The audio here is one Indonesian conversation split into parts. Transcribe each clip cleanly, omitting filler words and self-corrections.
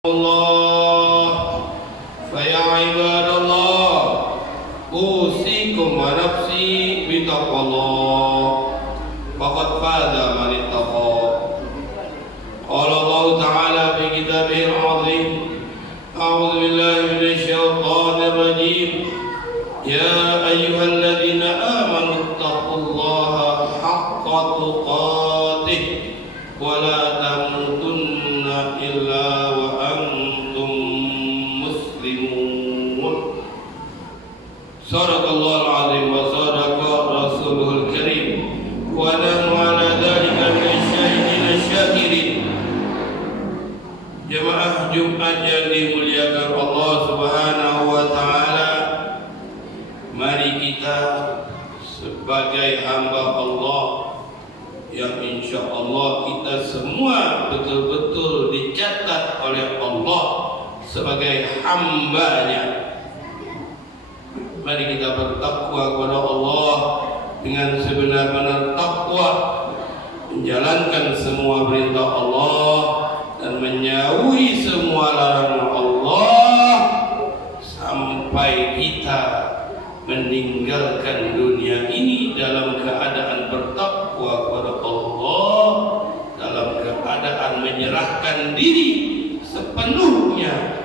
Allah faya ibadallah usikum wa nafsi bitaqwallah faqad faza man ittaqa. Qala Allah ta'ala fi kitabihil azim a'udzu billahi minasy syaithanir rajim ya ayyuhalladzina amanu taqullaha haqqa tuqatih wa la tamutunna illa Sadaqallahul azim wa sadaqa rasuluhul karim wa nahnu ala dzalika minasyahidin asyakirin. Jemaah Jumat yang dimuliakan Allah Subhanahu wa taala, mari kita sebagai hamba Allah yang insyaallah kita semua betul-betul dicatat oleh Allah sebagai hamba-Nya. Mari kita bertakwa kepada Allah dengan sebenar-benar takwa, menjalankan semua perintah Allah dan menjauhi semua larangan Allah sampai kita meninggalkan dunia ini dalam keadaan bertakwa kepada Allah, dalam keadaan menyerahkan diri sepenuhnya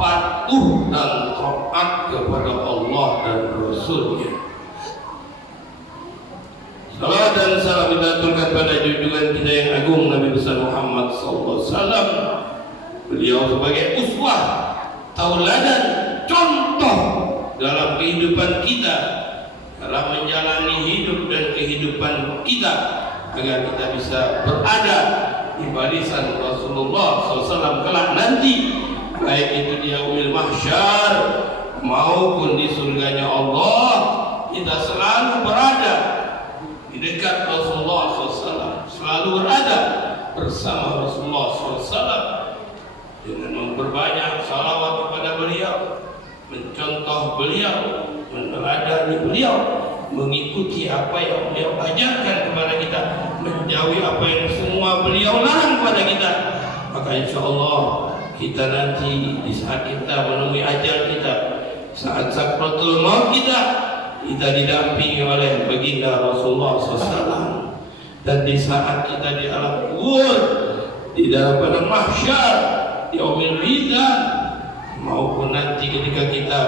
patuh dan taat kepada Allah dan Rasul-Nya. Salawat dan salam kita aturkan pada junjungan kita yang agung Nabi besar Muhammad SAW. Beliau sebagai uswah, tauladan, contoh dalam kehidupan kita, dalam menjalani hidup dan kehidupan kita, agar kita bisa berada di barisan Rasulullah SAW kelak nanti, baik itu di yaumil mahsyar maupun di surganya Allah. Kita selalu berada di dekat Rasulullah SAW, selalu berada bersama Rasulullah SAW dengan memperbanyak salawat kepada beliau, mencontoh beliau, meneladani beliau, mengikuti apa yang beliau ajarkan kepada kita, menjauhi apa yang semua beliau larang kepada kita. Maka insyaallah kita nanti di saat kita menemui ajal kita, saat sakratul maut kita didampingi oleh baginda Rasulullah SAW. Dan di saat kita di alam kubur, di dalam padang mahsyar, di yaumil mizan, maupun nanti ketika kita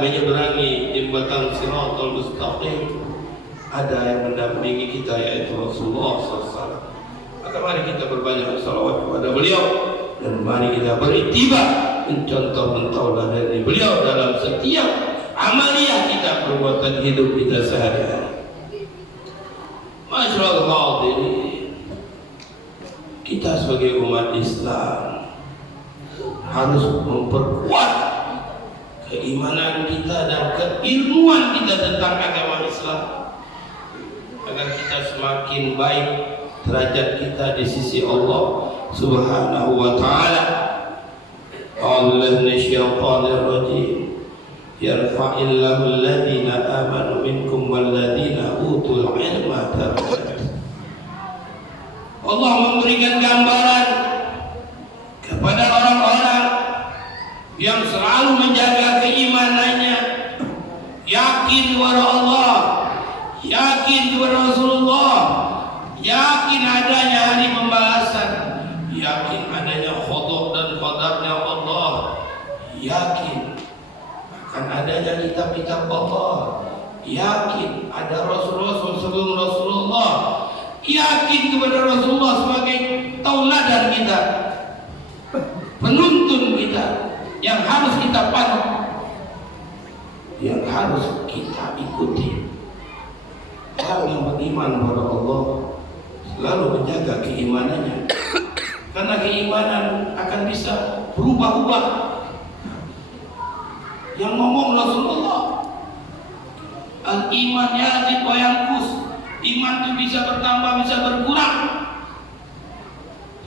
menyeberangi jembatan Shiratal Mustaqim, ada yang mendampingi kita, yaitu Rasulullah SAW. Maka mari kita berbanyak salawat kepada beliau, dan mari kita berittiba, mencontoh mentauladani beliau dalam setiap amaliyah kita, perbuatan hidup kita sehari-hari. Masyaallah hadirin, kita sebagai umat Islam harus memperkuat keimanan kita dan keilmuan kita tentang agama Islam agar kita semakin baik derajat kita di sisi Allah Subhanahu wa ta'ala. A'udzubillahi minasyaitonir rajim. Yarfa'illahu alladhina amanu minkum walladhina utul ilma darajat. Allah memberikan gambaran kepada orang-orang yang selalu menjaga keimanannya, yakin kepada Allah, yakin kepada Rasulullah, yakin adanya hari pembalasan, yakin adanya qada dan qadarnya Allah, yakin akan adanya kitab-kitab Allah, yakin ada Rasul-Rasul sebelum Rasulullah, yakin kepada Rasulullah sebagai tauladan kita, penuntun kita yang harus kita panut, yang harus kita ikuti. Orang yang beriman kepada Allah selalu menjaga keimanannya, karena keimanan akan bisa berubah-ubah. Yang ngomong Rasulullah, al-iman yazid wa yanqus, iman itu bisa bertambah, bisa berkurang.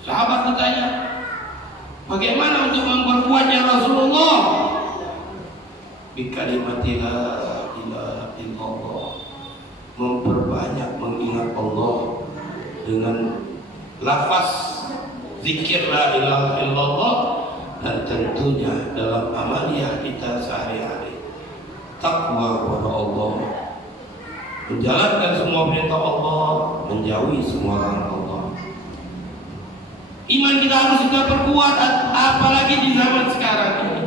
Sahabat bertanya, bagaimana untuk memperkuatnya Rasulullah? Bi kalimati la ilaha illallah, memperbanyak mengingat Allah dengan lafaz zikir la ilaha illallah tentunya dalam amaliyah kita sehari-hari takwa kepada Allah, menjalankan semua perintah Allah, menjauhi semua larangan Allah. Iman kita harus kita perkuat, apalagi di zaman sekarang ini.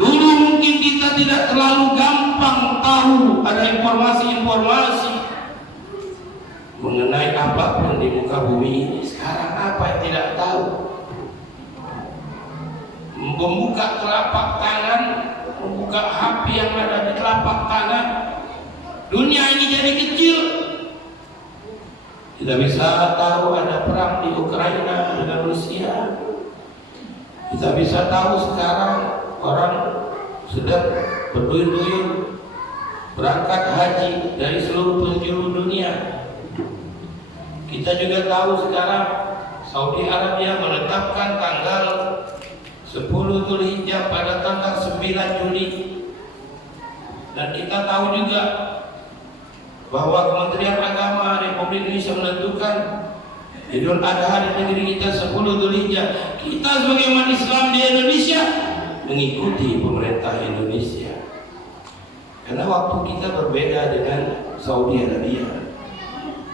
Dulu mungkin kita tidak terlalu gampang tahu ada informasi-informasi mengenai apapun di muka bumi ini. Sekarang apa yang tidak tahu? Membuka telapak tangan, membuka HP yang ada di telapak tangan, dunia ini jadi kecil. Kita bisa tahu ada perang di Ukraina dengan Rusia. Kita bisa tahu sekarang orang sedang berduyun-duyun berangkat haji dari seluruh penjuru dunia. Kita juga tahu sekarang Saudi Arabia menetapkan tanggal 10 Dzulhijjah pada tanggal 9 Juli. Dan kita tahu juga bahwa Kementerian Agama Republik Indonesia menentukan Idul Adha di negeri kita 10 Dzulhijjah. Kita sebagai umat Islam di Indonesia mengikuti pemerintah Indonesia. Karena waktu kita berbeda dengan Saudi Arabia.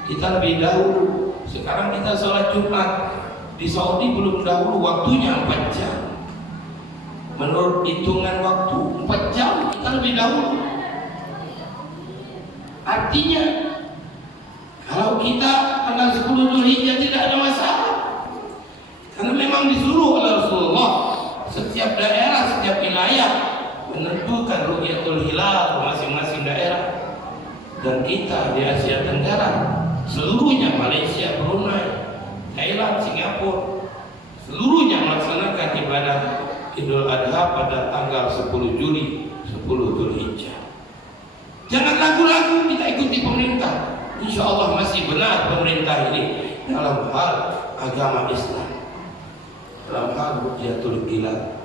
Kita lebih dahulu. Sekarang kita sholat Jumat di Saudi belum dahulu, waktunya 4 jam. Menurut hitungan waktu 4 jam kita lebih dahulu. Artinya kalau kita tanggal 10 Dzulhijjah tidak ada masalah. Karena memang disuruh oleh Rasulullah setiap daerah, setiap wilayah menentukan ru'yatul hilal masing-masing daerah. Dan kita di Asia Tenggara seluruhnya, Malaysia, Brunei, Thailand, Singapura, seluruhnya melaksanakan ibadah Idul Adha pada tanggal 10 Juli, 10 Dzulhijjah. Jangan ragu-ragu kita ikuti pemerintah. Insya Allah masih benar pemerintah ini dalam hal agama Islam, dalam hal ru'yatul hilal.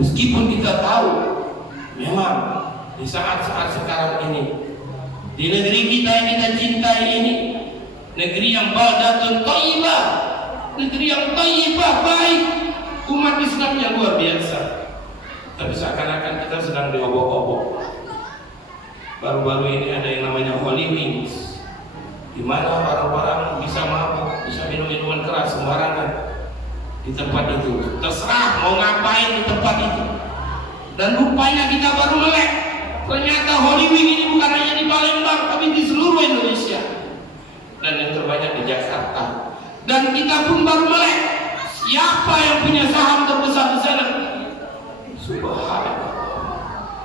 Meskipun kita tahu memang di saat-saat sekarang ini, di negeri kita yang kita cintai ini, negeri yang baldatun thayyibah, negeri yang thayyibah, baik, umat Islam yang luar biasa. Tapi seakan-akan kita sedang diobok-obok. Baru-baru ini ada yang namanya Holy Wings, di mana orang-orang bisa mabuk, bisa minum minuman keras sembarangan di tempat itu. Terserah mau ngapain di tempat itu. Dan rupanya kita baru melek. Ternyata Holy Wing ini bukan hanya di Palembang, tapi di seluruh Indonesia. Dan yang terbanyak di Jakarta. Dan kita pun baru melek. Siapa yang punya saham terbesar di sana? Subhanallah.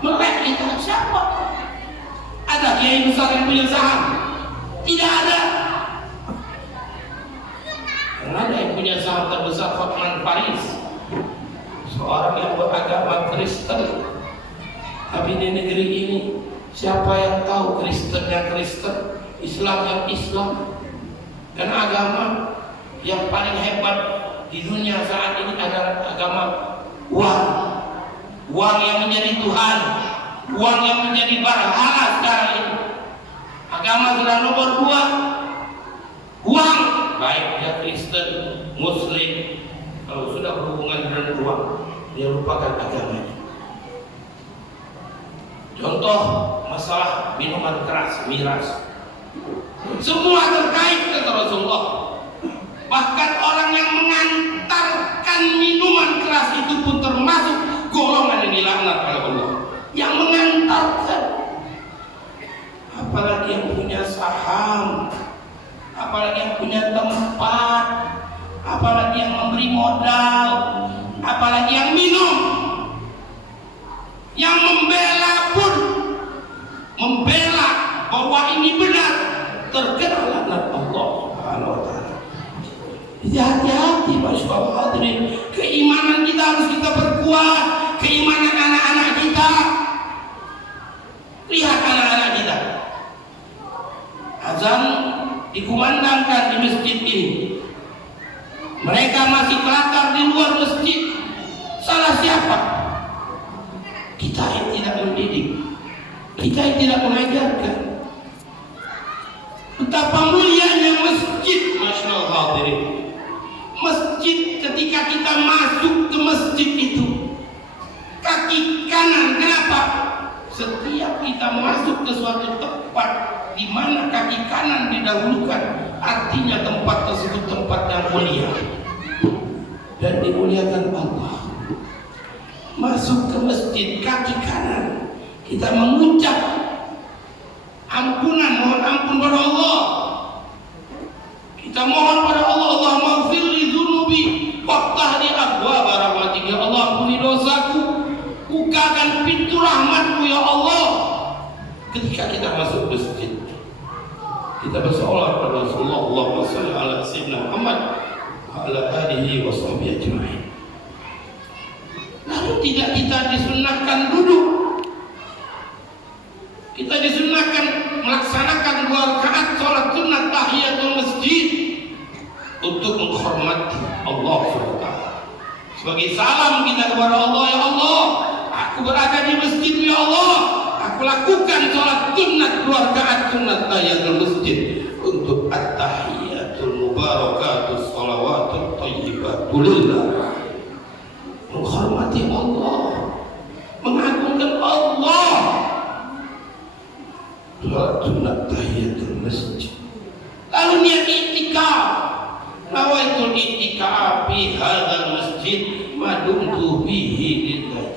Melek kita siapa? Ada kiai besar yang punya saham? Tidak ada. Yang ada yang punya saham terbesar Hotman Paris, seorang yang beragama Kristen. Tapi di negeri ini siapa yang tahu Kristen yang Kristen, Islam yang Islam? Dan agama yang paling hebat di dunia saat ini adalah agama uang. Uang yang menjadi Tuhan, uang yang menjadi berhala sekarang ini. Agama sudah nomor 2, uang, baik dia Kristen, Muslim. Kalau sudah berhubungan dengan uang, dia lupakan agamanya. Contoh masalah minuman keras, miras, semua terkait kata Rasulullah. Bahkan orang yang mengantarkan minuman keras itu pun termasuk golongan yang dilaknat oleh Allah. Yang mengantarkan, apalagi yang punya saham, apalagi yang punya tempat, apalagi yang memberi modal, apalagi yang minum, yang membela pun membela bahwa ini benar, terkena laknat Allah Subhanahu wa taala. Hati-hati, Masya Allah hadirin. Keimanan kita harus kita perkuat, keimanan anak-anak kita. Lihat anak-anak kita, azan dikumandangkan di masjid ini, mereka masih kelakar di luar masjid. Salah siapa? Kita yang tidak mendidik, kita yang tidak mengajarkan. Betapa mulianya masjid, Masya Allah hadirin. Masjid ketika kita masuk ke masjid itu, kaki kanan. Kenapa? Setiap kita masuk ke suatu tempat di mana kaki kanan didahulukan, artinya tempat tersebut tempat yang mulia dan dimuliakan Allah. Masuk ke masjid kaki kanan, kita mengucap ampunan, mohon ampun pada Allah. Kita mohon pada Allah, Allahumma ighfir li dzunubi waftah li abwaaba rahmatik. Ya Allah, ampuni dosaku, bukakan pintu rahmatmu ya Allah. Ketika kita masuk masjid, kita bersolawat pada Rasulullah, Allahumma shalli ala sayyidina Muhammad wa ala alihi wa sahbihi ajma'in. Lalu tidak kita disunnahkan duduk. Kita disunnahkan melaksanakan 2 rakaat salat sunat tahiyatul masjid untuk menghormati Allah SWT. Sebagai salam kita kepada Allah, ya Allah, aku berada di masjid ya Allah, aku lakukan salat sunat 2 rakaat sunat tahiyatul masjid untuk at-tahiyatul mubarakatus salawatut thayyibatul lillah. Menghormati Allah, mengagungkan Allah. Salat tahiyatul masjid. Lalu niat i'tikaf. Nawaitul i'tikaf fi hadzal masjid madumtu bihi lillah.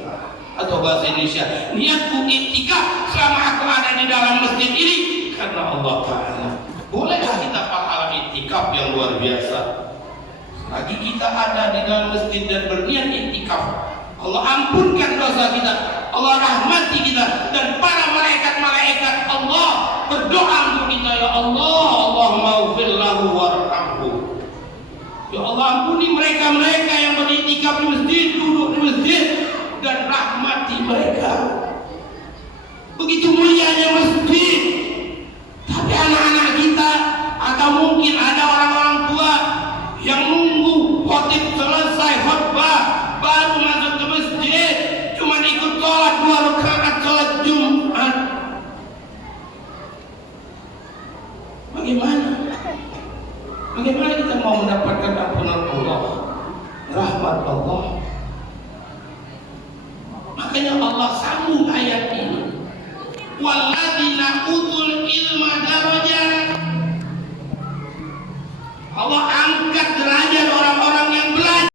Atau bahasa Indonesia, niatku i'tikaf selama aku ada di dalam masjid ini karena Allah Ta'ala. Bolehlah kita pahala i'tikaf yang luar biasa. Lagi kita ada di dalam masjid dan berniat i'tikaf, Allah ampunkan dosa kita, Allah rahmati kita, dan para malaikat-malaikat Allah berdoa untuk kita, ya Allah, Allahumma ighfir lahu warhamhu. Ya Allah, ampuni mereka-mereka yang beriktikaf di masjid, duduk di masjid, dan rahmati mereka. Begitu mulianya masjid. Tapi anak-anak kita, atau mungkin ada orang-orang tua yang nunggu khotib selesai khutbah baru masuk ke masjid, cuma ikut sholat 2 rakaat sholat Jumat. Bagaimana kita mau mendapatkan ampunan Allah, rahmat Allah? Makanya Allah sambung ayat ini, walladzina utul ilma darajat. Allah angkat derajat orang-orang yang belajar.